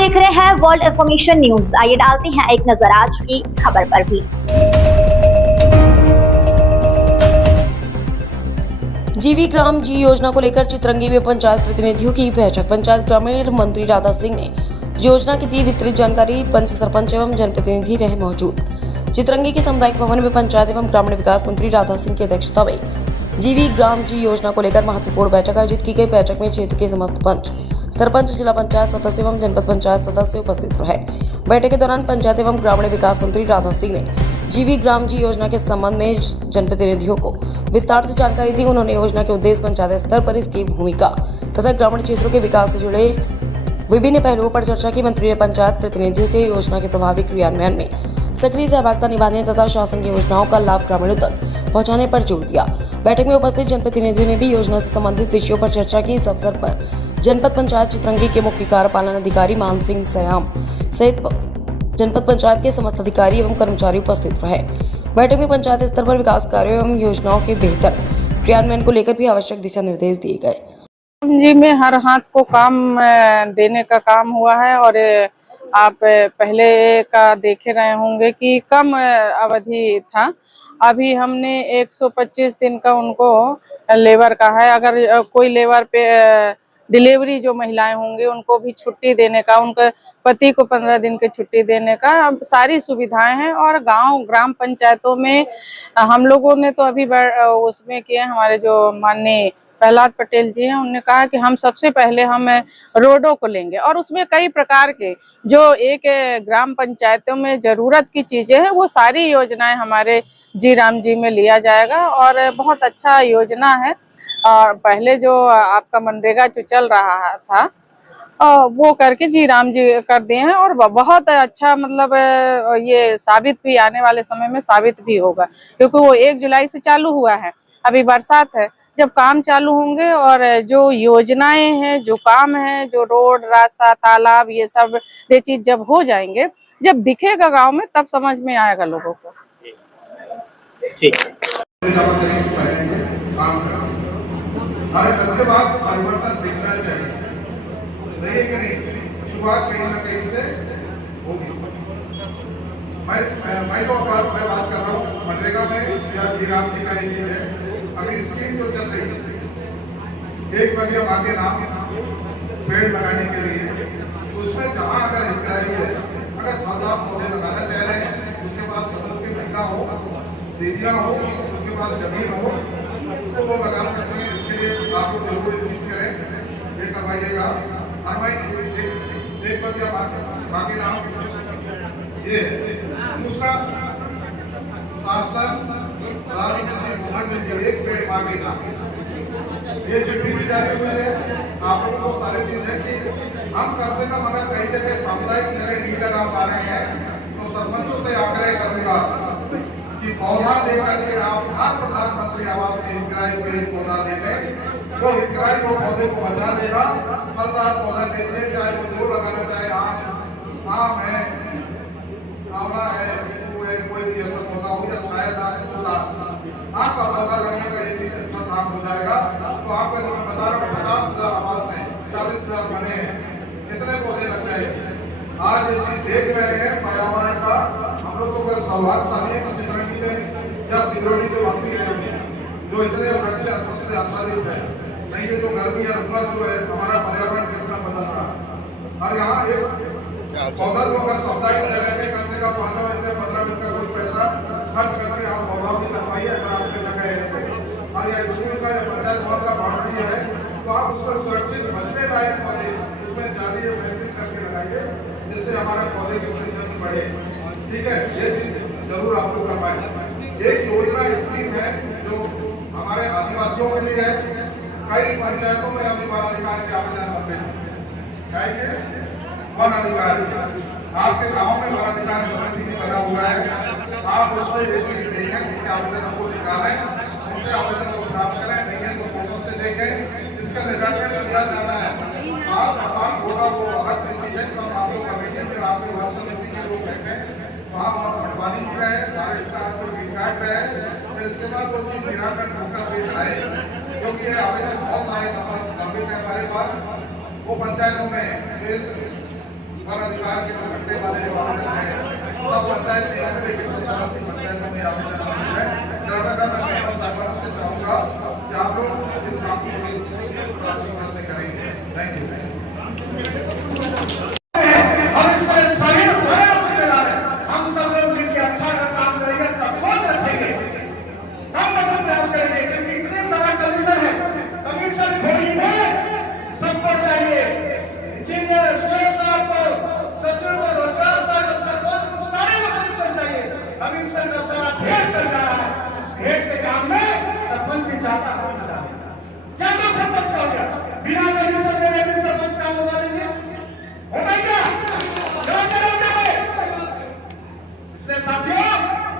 देख रहे हैं वर्ल्ड इंफॉर्मेशन न्यूज। आइए डालते हैं एक नजर आज की खबर पर भी। जीवी ग्राम जी योजना को लेकर चितरंगी में पंचायत प्रतिनिधियों की बैठक। पंचायत ग्रामीण मंत्री राधा सिंह ने योजना की दी विस्तृत जानकारी। पंच सरपंच एवं जनप्रतिनिधि रहे मौजूद। चितरंगी के सामुदायिक भवन में पंचायत एवं ग्रामीण विकास मंत्री राधा सिंह की अध्यक्षता में जीवी ग्राम जी योजना को लेकर महत्वपूर्ण बैठक आयोजित की गई। बैठक में क्षेत्र के समस्त पंच, सरपंच, जिला पंचायत सदस्य एवं जनपद पंचायत सदस्य उपस्थित रहे। बैठक के दौरान पंचायत एवं ग्रामीण विकास मंत्री राधा सिंह ने जीवी ग्राम जी योजना के संबंध में जनप्रतिनिधियों को विस्तार से जानकारी दी। उन्होंने योजना के उद्देश्य, पंचायत स्तर पर इसकी भूमिका तथा ग्रामीण क्षेत्रों के विकास से जुड़े विभिन्न पहलुओं पर चर्चा की। मंत्री ने पंचायत प्रतिनिधियों से योजना के प्रभावी क्रियान्वयन में सक्रिय सहभागिता निभाने तथा शासन की योजनाओं का लाभ ग्रामीणों तक पहुंचाने पर जोर दिया। बैठक में उपस्थित जनप्रतिनिधियों ने भी योजना से संबंधित विषयों पर चर्चा की। इस अवसर पर जनपद पंचायत चितरंगी के मुख्य कार्यपालन अधिकारी मान सिंह सयाम सहित जनपद पंचायत के समस्त अधिकारी एवं कर्मचारी उपस्थित रहे। बैठक में पंचायत स्तर पर विकास कार्यों एवं योजनाओं के बेहतर क्रियान्वयन को लेकर भी आवश्यक दिशा निर्देश दिए गए। जी में हर हाथ को काम देने का काम हुआ है और आप पहले का देखे रहे होंगे कि कम अवधि था। अभी हमने 125 दिन का उनको लेबर का है। अगर कोई लेबर पे डिलीवरी जो महिलाएं होंगी उनको भी छुट्टी देने का, उनके पति को 15 दिन की छुट्टी देने का सारी सुविधाएं हैं। और गांव ग्राम पंचायतों में हम लोगों ने तो अभी उसमें किए। हमारे जो माननीय प्रहलाद पटेल जी हैं, उन्होंने कहा कि हम सबसे पहले हम रोडों को लेंगे और उसमें कई प्रकार के जो एक ग्राम पंचायतों में जरूरत की चीजें हैं वो सारी योजनाएं हमारे जी राम जी में लिया जाएगा और बहुत अच्छा योजना है। और पहले जो आपका मनरेगा जो चल रहा था वो करके जी राम जी कर दिए हैं और बहुत अच्छा, मतलब ये साबित भी आने वाले समय में साबित भी होगा, क्योंकि वो 1 जुलाई से चालू हुआ है। अभी बरसात है, जब काम चालू होंगे और जो योजनाएं हैं, जो काम है, जो रोड, रास्ता, तालाब, ये सब ये चीज जब हो जाएंगे, जब दिखेगा गांव में, तब समझ में आएगा लोगों को। ठीक और उसके बाद परिवर्तन दिखना चाहिए, सही है कि नहीं? शुरुआत कहीं ना कहीं से होगी। मैं तो बात कर रहा हूँ मनरेगा में या जीराम जी का एक है। अभी स्कीम जो चल रही है, एक बजे आगे नाम पेड़ लगाने के लिए, उसमें जहाँ अगर हितग्राही है, अगर पौधे लगाना चाह रहे हैं, उसके पास समूह की महिला हो, दीदियाँ हो, उसके पास जमीन हो, तो वो लगा सकते हैं। इसके लिए आपको जरूर चीज करें, ये करवाइएगा। और भाई एक बजे बाकी नाम ये। दूसरा, शासन एक पेड़ बाकी नाम, ये चिट्ठी भी जारी हुई है। आप लोगों को सारी चीज है कि हम कम से कम अगर कई जगह सामुदायिक जगह नहीं लगा पा रहे हैं, तो सरपंचों से आग्रह करूंगा कि पौधा देकर के आप हर प्रधानमंत्री आवास के हितग्राही को एक पौधा देंगे, वो हितग्राही को पौधे को बचा देगा। फलदार पौधा देंगे, चाहे वो जो लगाना चाहे, आम है, आंवला है, नींबू है, कोई भी ऐसा पौधा हो या छायादार पौधा, आपका पौधा लगने का एक अच्छा काम हो जाएगा। तो आपका जो मैं बता रहा हूँ 50,000 आवास में 40,000 बने हैं, इतने पौधे लग गए। आज ये चीज देख रहे हैं पर्यावरण का, हम लोगों को सौभाग्यशाली है कि चितरंगी में या सिरोही के वासी है जो इतने वृक्ष से आच्छादित है। नहीं ये जो गर्मी या उमस जो है, हमारा पर्यावरण कितना बदल रहा है। और यहाँ एक पौधा को अगर सामुदायिक जगह में कम से कम 15 मिनट का कोई पैसा खर्च करके आप पौधा भी लगवाइए अगर आपकी जगह है। और या स्कूल का या पंचायत भवन का बाउंड्री है, तो आप उस पर सुरक्षित बचने लायक पौधे उसमें जाली या वैक्सीन करके लगाइए, जिससे हमारा पौधे की संख्या बढ़े। ठीक है, ये चीज जरूर आप लोग करवाएं। एक योजना स्कीम है जो हमारे आदिवासियों के लिए है। कई पंचायतों में अभी वन अधिकारी के आवेदन करते हैं, वन अधिकारी आपके गांव में वन अधिकारी समिति भी बना हुआ है। आप उससे एक चीज देखें कि आवेदन को निकालें, उनसे आवेदन को प्राप्त करें, नहीं है तो फोटो से देखें, इसका निराकरण किया जाना है। आप तमाम होगा वो अलग तरीके से आप लोग कमेटी में आपके वन समिति के लोग बैठे, वहाँ पटवानी भी रहे, काट रहे, तो इसके बाद वो चीज निराकरण होकर पेश आए, क्योंकि ये आवेदन बहुत सारे लंबित है हमारे पास। वो पंचायतों में वन अधिकार के जो घटने वाले जो आवेदन है सब पंचायत में पंचायत में आवेदन है। मैं सरपंच से चाहूँगा कि आप लोग इस काम को भी प्राथमिकता से करेंगे। Thank you. हम इस पर सभी हम सब लोग मिलकर अच्छा काम करेंगे, अच्छा सोच रखेंगे, कम वजन प्रयास करेंगे, क्योंकि इतने सारा कमीशन है। कमीशन थोड़ी में सबको चाहिए, इंजीनियर साहब को, सचिव को, रोजगार साहब को, सरपंच को, सारे को कमीशन चाहिए। कमीशन का सारा ढेर चल रहा है। इस ढेर के काम में सरपंच भी चाहता है क्या तो सरपंच का हो गया बिना कमीशन देने भी सरपंच काम होगा लीजिए होगा क्या? इसलिए साथियों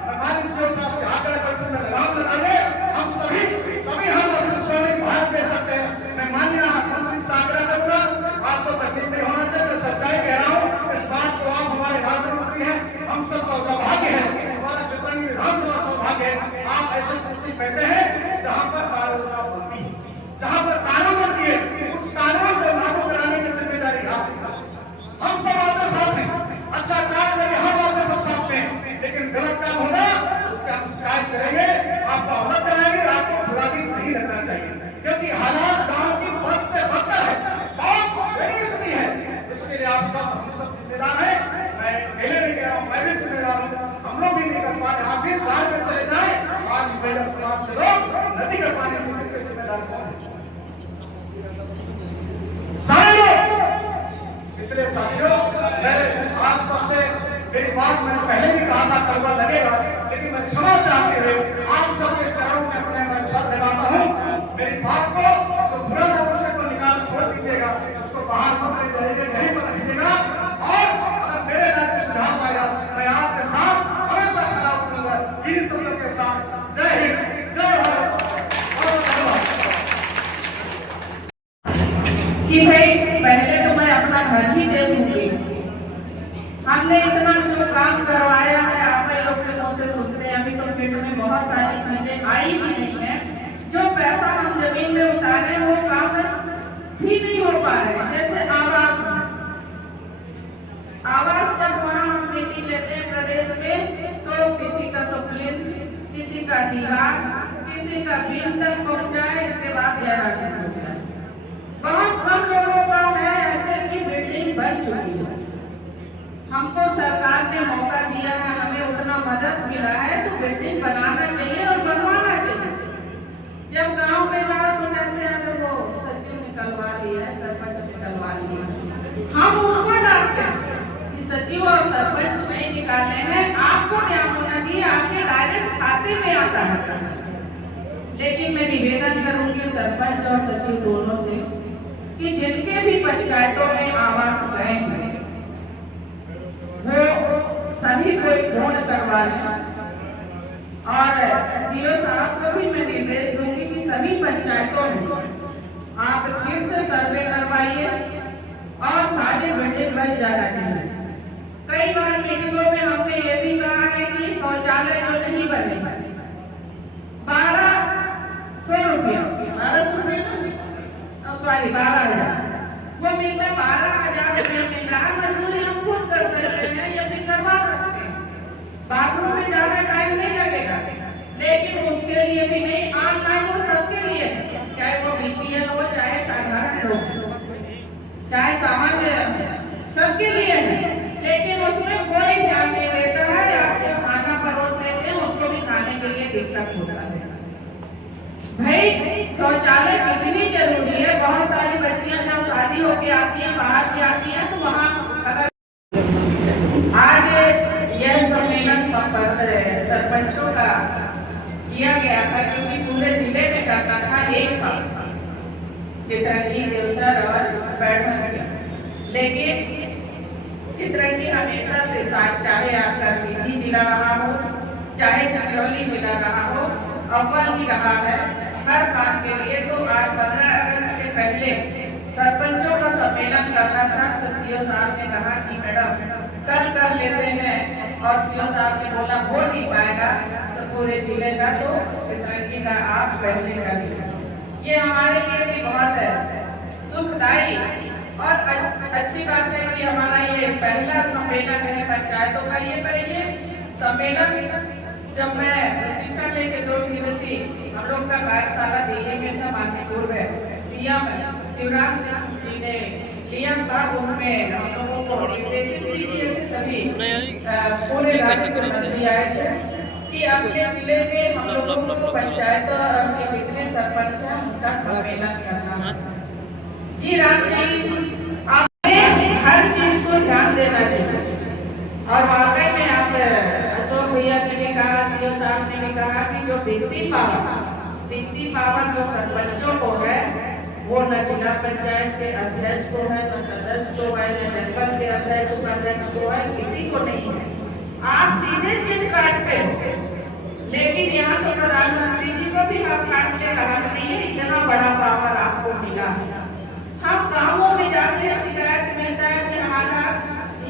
हमारी शिव साहब से आकर कमीशन में लगाम लगाए हम सभी, तभी हम स्वयं भारत दे सकते हैं। मैं माननीय मंत्री से आग्रह करूंगा, आपको तकलीफ नहीं होना चाहिए, मैं सच्चाई कह रहा हूँ। इस बात को आप हमारे राज्य मंत्री हैं, हम सबका सौभाग्य है, हमारा चित्रंगी विधानसभा सौभाग्य है। आप ऐसे कुर्सी बैठे हैं जहाँ पर कार्ययोजना बनती है, जहाँ पर कानून बनती है, उस कानून को लागू कराने की जिम्मेदारी आपकी। हम सब आपके साथ हैं, अच्छा काम करेंगे, हम आपके सब साथ हैं, लेकिन गलत काम होगा उसका हम शिकायत करेंगे, आपको अवगत कराएंगे। आपको बुरा भी नहीं लगना चाहिए, क्योंकि हालात गांव की बद से बदतर है, बहुत बड़ी स्थिति है। इसके लिए आप सब हम सब जिम्मेदार हैं। मैं अकेले नहीं कह रहा हूँ, मैं भी जिम्मेदार हूँ। हम लोग भी नहीं कर पा रहे, आप भी दाल में चले जाए। आज महिला समाज के लोग नहीं कर पा रहे, किससे जिम्मेदार कौन है? सारे लोग। इसलिए साथियों मैं आप सबसे, मेरी बात मैंने पहले भी कहा था, कड़वा लगेगा, लेकिन मैं क्षमा चाहते हुए आप सबके चरणों में अपने मैं सर लगाता हूँ। मेरी बात को जो बुरा लफ्ज़ को निकाल छोड़ दीजिएगा, उसको बाहर मत ले जाइएगा, यहीं पर रखिएगा। और अगर मेरे लायक सुझाव आएगा, मैं आपके साथ हमेशा खड़ा उतरूंगा, इन सब के साथ। जय हिंद, जय भारत। कि भाई पहले तो मैं अपना घर ही देखूंगी। हमने इतना जो काम करवाया है, आप लोग के मुंह से सुनते हैं, अभी तो पेट में बहुत सारी चीजें आई भी नहीं है। जो पैसा हम जमीन में उतारे वो काम भी नहीं हो पा रहे। जैसे आवास जब वहाँ हम मीटिंग लेते हैं प्रदेश में, तो किसी का तो प्लिंथ, किसी का दीवार, किसी का बीम तक पहुँचा है, इसके बाद यह हो गया। बहुत कम लोगों का है ऐसे की बिल्डिंग बन चुकी है। हमको सरकार ने मौका दिया है, हमें उतना मदद मिला है, तो बिल्डिंग बनाना चाहिए और बनवाना चाहिए। जब गांव में जाओ तो कहते हैं तो वो सचिव निकलवा लिया है, सरपंच निकलवा लिया। हम उनको डांटते हैं कि सचिव और सरपंच नहीं निकालने हैं, आपको ध्यान होना चाहिए, आपके डायरेक्ट खाते में आता है। लेकिन मैं निवेदन करूंगी सरपंच और सचिव दोनों से कि जिनके भी पंचायतों में आवास गए हैं वो सभी को पूर्ण करवा लें। और सीओ साहब को भी मैं निर्देश दूंगी कि सभी पंचायतों में आप फिर से सर्वे करवाइए और सारे बिल्डिंग बन जाना चाहिए। कई बार मीटिंगों में हमने ये भी कहा है कि शौचालय जो नहीं बने 1200 रुपया, 12,000 वो मिलता है, 12,000 रुपया मिल रहा है। मजदूरी हम खुद कर सकते हैं या फिर करवा सकते हैं, बाथरूम में ज्यादा टाइम नहीं लगेगा, लेकिन उसके लिए भी नहीं, ऑनलाइन वो सबके लिए है, चाहे वो बीपीएल हो, चाहे साधारण लोग, चाहे सामान्य, सबके लिए है। लेकिन उसमें कोई ध्यान नहीं देता है, आपको खाना परोस देते हैं, उसको भी खाने के लिए दिक्कत होता है। भाई शौचालय कितनी जरूरी है। बहुत सारी बच्चियां जब शादी होके आती हैं, बाहर की आती हैं, तो वहाँ अगर आज यह सम्मेलन सरपंचों का किया गया था, क्योंकि पूरे जिले में करना था एक साथ, चित्रंगी, देवसर और बैठक। लेकिन चित्रंगी हमेशा से साथ, चाहे आपका सीधी जिला रहा हो, चाहे सिंगरौली जिला रहा हो, अव्वल ही रहा है हर काम के लिए। तो आज 15 अगस्त से पहले सरपंचों का सम्मेलन करना था, तो सीओ साहब ने कहा कि मैडम कल कर लेते हैं, और सीओ साहब ने बोला हो नहीं पाएगा सब पूरे जिले का, तो चित्रंगी का आप पहले कर लीजिए। ये हमारे लिए भी बहुत है सुखदायी और अच्छी बात है कि हमारा ये पहला सम्मेलन है पंचायतों का। ये सम्मेलन जब मैं प्रशिक्षण लेके 2 दिवसीय हम लोग का कार्यशाला दिल्ली में था, माननीय पूर्व सीएम शिवराज सिंह जी ने लिया था, उसमें हम लोगों को निर्देशित भी किए थे, सभी पूरे राज्य के मंत्री आए थे कि अपने जिले में हम लोगों को पंचायत और के जितने सरपंच हैं उनका सम्मेलन करना है। जी राम जी, आपने हर चीज को ध्यान देना चाहिए और वाकई में आप अशोक भैया ने भी कहा, सीओ साहब ने भी कहा कि जो वित्तीय पावर जो सरपंचों को है वो न जिला पंचायत के अध्यक्ष को है, न सदस्य को है, न जनपद के अध्यक्ष उपाध्यक्ष को है, किसी को नहीं है। आप सीधे चिट काटते हो, लेकिन यहाँ तो प्रधानमंत्री जी को भी आप काटने का हक नहीं है, इतना बड़ा पावर आपको मिला है। हम गाँवों में जाते हैं, शिकायत मिलता है कि हमारा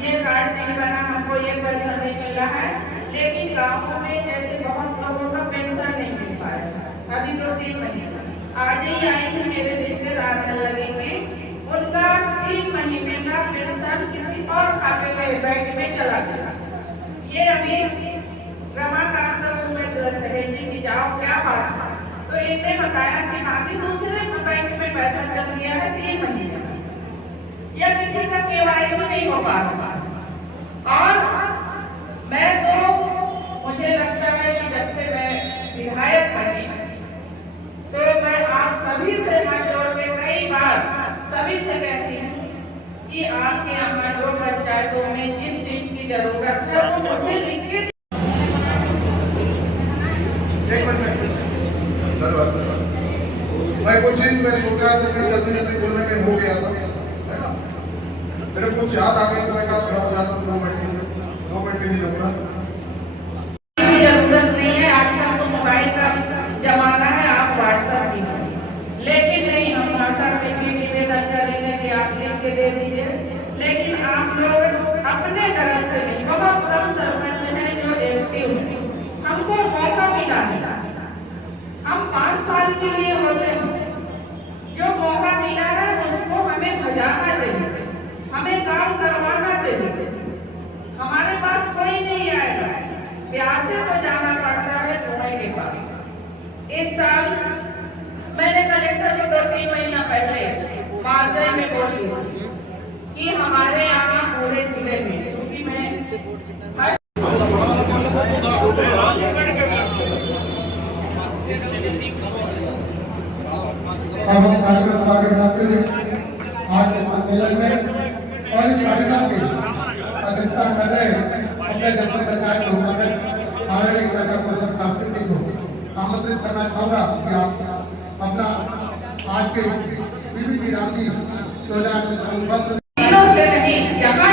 ये कार्ड नहीं बना, हमको ये पैसा नहीं मिला है, लेकिन गाँवों में जैसे बहुत लोगों का पेंशन नहीं मिल पाया। अभी 2-3 महीने आज ही आई थी, मेरे रिश्तेदार लगेंगे, उनका 3 महीने का पेंशन किसी और खाते में बैंक में चला गया। ये अभी रमाकांत में सहेजी की जाओ क्या बात है, तो इनने बताया कि बाकी दूसरे बैंक में पैसा चल गया है 3 महीने या किसी का केवाईसी नहीं हो पा रहा। और मैं तो मुझे लगता है कि जब से मैं विधायक बनी तो मैं आप सभी से हाथ जोड़ के कई बार सभी से कहती हूँ कि आपके यहाँ जो पंचायतों में जिस चीज की जरूरत है वो मुझे लिख के मैं कुछ चीज मैं सोच रहा था कि जल्दी बोलने में हो गया था, है ना, मेरे कुछ याद आ गई तो मैं कहा थोड़ा हो जाता 2 मिनट भी नहीं लूंगा। जरूरत नहीं है, आजकल तो मोबाइल का जमाना है, आप व्हाट्सएप कीजिए, लेकिन नहीं हम भाषण में भी निवेदन करेंगे कि आप लिख के दे दीजिए, लेकिन आप लोग अपने तरह से नहीं। बहुत कम सरपंच हैं जो एक्टिव हैं, हमको मौका मिला है, हम 5 साल के लिए होते हैं, जो मौका मिला है उसको हमें बजाना चाहिए, हमें काम करवाना चाहिए। हमारे पास कोई नहीं आएगा, प्यासे को जाना पड़ता है कुएं के पास। इस साल मैंने कलेक्टर को 2-3 महीना पहले मार्च में बोल दिया कि हमारे यहाँ पूरे जिले में, क्योंकि मैं अब हम कार्यक्रम आगे बढ़ाते हुए आज के सम्मेलन में और इस कार्यक्रम की अध्यक्षता कर रहे अपने जनपद पंचायत के उपाध्यक्ष आदरणीय कार्तिक जी को आमंत्रित करना चाहूंगा कि आप अपना आज के बीबी जी राम जी 2000 में संबंध से नहीं, जहाँ